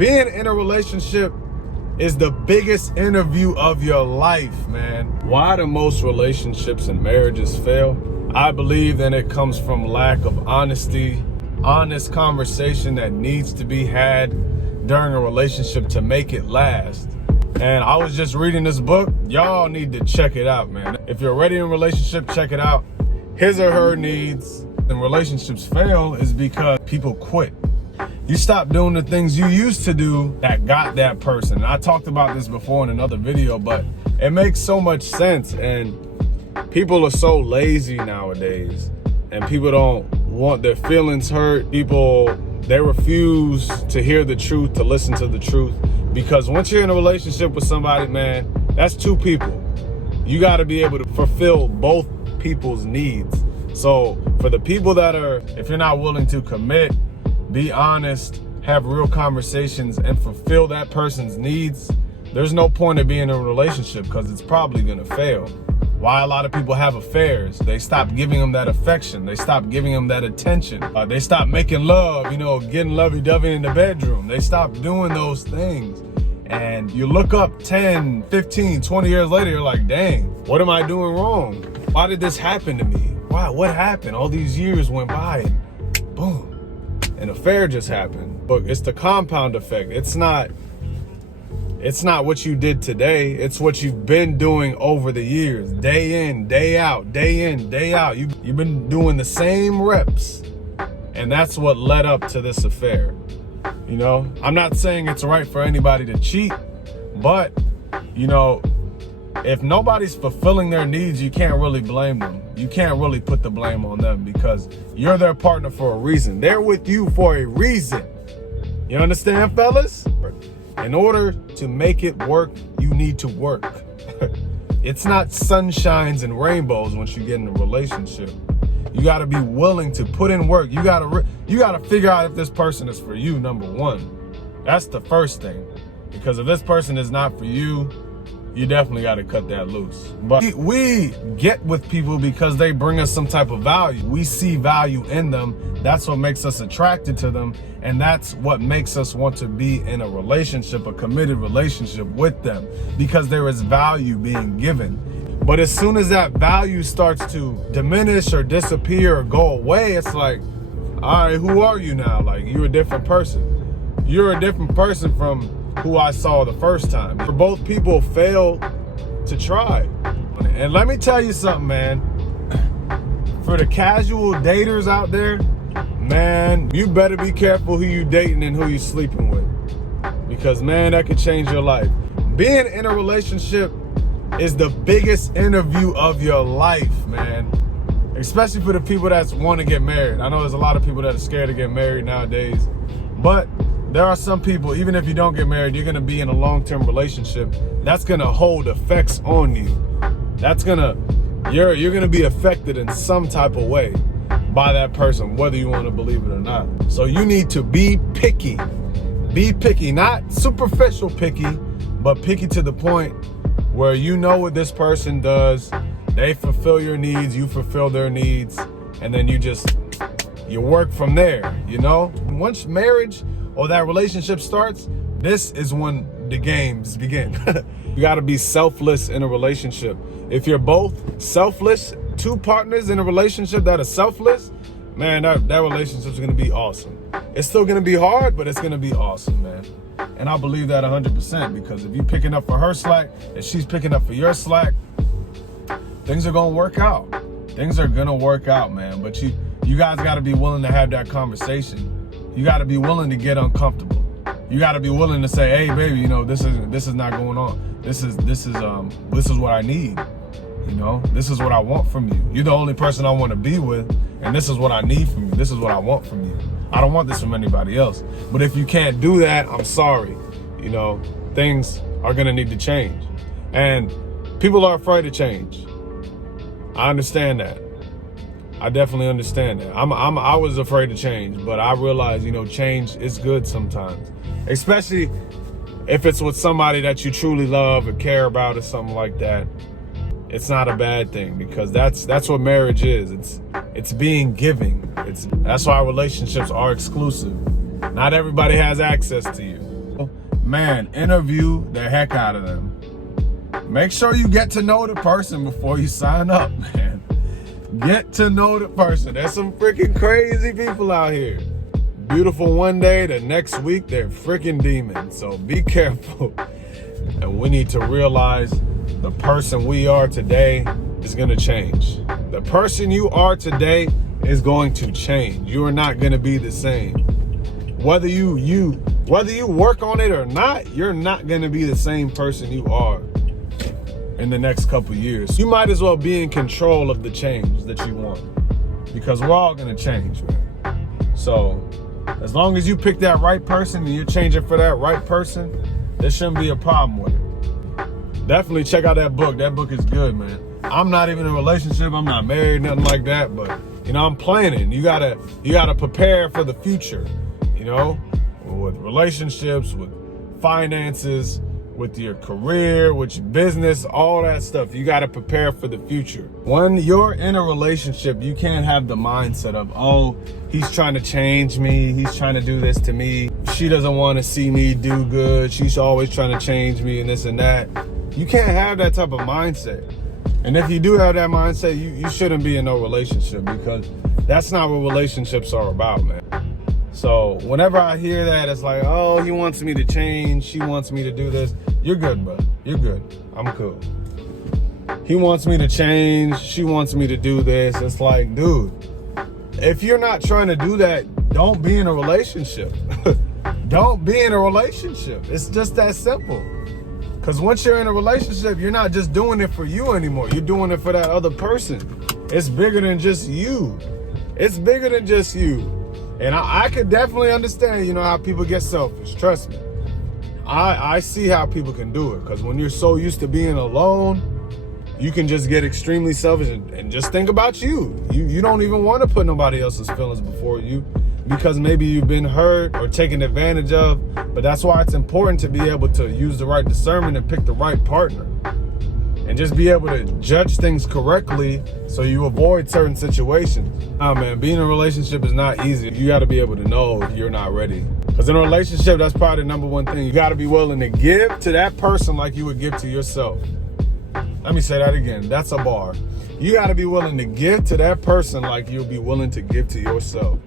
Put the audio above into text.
Being in a relationship is the biggest interview of your life, man. Why do most relationships and marriages fail? I believe that it comes from lack of honesty, honest conversation that needs to be had during a relationship to make it last. And I was just reading this book. Y'all need to check it out, man. If you're already in a relationship, check it out. His or her needs. And relationships fail is because people quit. You stop doing the things you used to do that got that person. And I talked about this before in another video, but it makes so much sense. And people are so lazy nowadays, and people don't want their feelings hurt. They refuse to hear the truth, to listen to the truth. Because once you're in a relationship with somebody, man, that's two people. You got to be able to fulfill both people's needs. So for the people that if you're not willing to commit, be honest, have real conversations, and fulfill that person's needs, there's no point of being in a relationship, because it's probably gonna fail. Why a lot of people have affairs? They stop giving them that affection. They stop giving them that attention. They stop making love, getting lovey-dovey in the bedroom. They stop doing those things. And you look up 10, 15, 20 years later, you're like, dang, what am I doing wrong? Why did this happen to me? Why? What happened? All these years went by and boom. An affair just happened. Look, it's the compound effect. It's not what you did today. It's what you've been doing over the years. Day in, day out, day in, day out. You've been doing the same reps. And that's what led up to this affair. I'm not saying it's right for anybody to cheat, but, if nobody's fulfilling their needs, you can't really blame them. You can't really put the blame on them, because you're their partner for a reason. They're with you for a reason. You understand, fellas? In order to make it work, you need to work. It's not sunshines and rainbows once you get in a relationship. You got to be willing to put in work. You got to figure out if this person is for you, number one. That's the first thing. Because if this person is not for you, you definitely got to cut that loose. But we get with people because they bring us some type of value. We see value in them. That's what makes us attracted to them. And that's what makes us want to be in a relationship, a committed relationship with them, because there is value being given. But as soon as that value starts to diminish or disappear or go away, it's like, all right, who are you now? Like, you're a different person. You're a different person from who I saw the first time. Both people fail to try. And let me tell you something, man. For the casual daters out there, man, you better be careful who you dating and who you sleeping with. Because, man, that could change your life. Being in a relationship is the biggest interview of your life, man. Especially for the people that want to get married. I know there's a lot of people that are scared to get married nowadays. But there are some people, even if you don't get married, you're going to be in a long-term relationship. That's going to hold effects on you. You're going to be affected in some type of way by that person, whether you want to believe it or not. So you need to be picky. Be picky, not superficial picky, but picky to the point where you know what this person does. They fulfill your needs, you fulfill their needs, and then you work from there, Once marriage or that relationship starts, this is when the games begin. You got to be selfless in a relationship. If you're both selfless, two partners in a relationship that are selfless, man, that relationship's going to be awesome. It's still going to be hard, but it's going to be awesome, man. And I believe that 100%, because if you're picking up for her slack and she's picking up for your slack, things are going to work out. Things are going to work out, man. But you guys got to be willing to have that conversation. You got to be willing to get uncomfortable. You got to be willing to say, hey, baby, this is not going on. This is what I need. This is what I want from you. You're the only person I want to be with, and this is what I need from you. This is what I want from you. I don't want this from anybody else. But if you can't do that, I'm sorry. Things are going to need to change. And people are afraid to change. I understand that. I definitely understand that. I was afraid to change, but I realized, change is good sometimes. Especially if it's with somebody that you truly love or care about or something like that. It's not a bad thing, because that's what marriage is. It's being giving. That's why relationships are exclusive. Not everybody has access to you. man, interview the heck out of them. Make sure you get to know the person before you sign up, man. Get to know the person. There's some freaking crazy people out here. Beautiful one day, the next week, they're freaking demons. So be careful. And we need to realize the person we are today is going to change. The person you are today is going to change. You are not going to be the same. Whether you work on it or not, you're not going to be the same person you are in the next couple years. You might as well be in control of the change that you want, because we're all going to change, man. So as long as you pick that right person and you're changing for that right person, there shouldn't be a problem with it. Definitely check out that book. That book is good, man. I'm not even in a relationship. I'm not married, nothing like that. But, you know, I'm planning. You gotta prepare for the future, you know, with relationships, with finances, with your career, with your business, all that stuff. You got to prepare for the future. When you're in a relationship, you can't have the mindset of, oh, he's trying to change me. He's trying to do this to me. She doesn't want to see me do good. She's always trying to change me and this and that. You can't have that type of mindset. And if you do have that mindset, you shouldn't be in no relationship, because that's not what relationships are about, man. So whenever I hear that, it's like, oh, he wants me to change. She wants me to do this. You're good, bro. You're good. I'm cool. He wants me to change. She wants me to do this. It's like, dude, if you're not trying to do that, don't be in a relationship. Don't be in a relationship. It's just that simple. Because once you're in a relationship, you're not just doing it for you anymore. You're doing it for that other person. It's bigger than just you. It's bigger than just you. And I could definitely understand, you know, how people get selfish. Trust me. I see how people can do it. Because when you're so used to being alone, you can just get extremely selfish and just think about you. You don't even want to put nobody else's feelings before you, because maybe you've been hurt or taken advantage of. But that's why it's important to be able to use the right discernment and pick the right partner. And just be able to judge things correctly so you avoid certain situations. Nah, man, being in a relationship is not easy. You got to be able to know if you're not ready. Because in a relationship, that's probably the number one thing. You got to be willing to give to that person like you would give to yourself. Let me say that again. That's a bar. You got to be willing to give to that person like you'll be willing to give to yourself.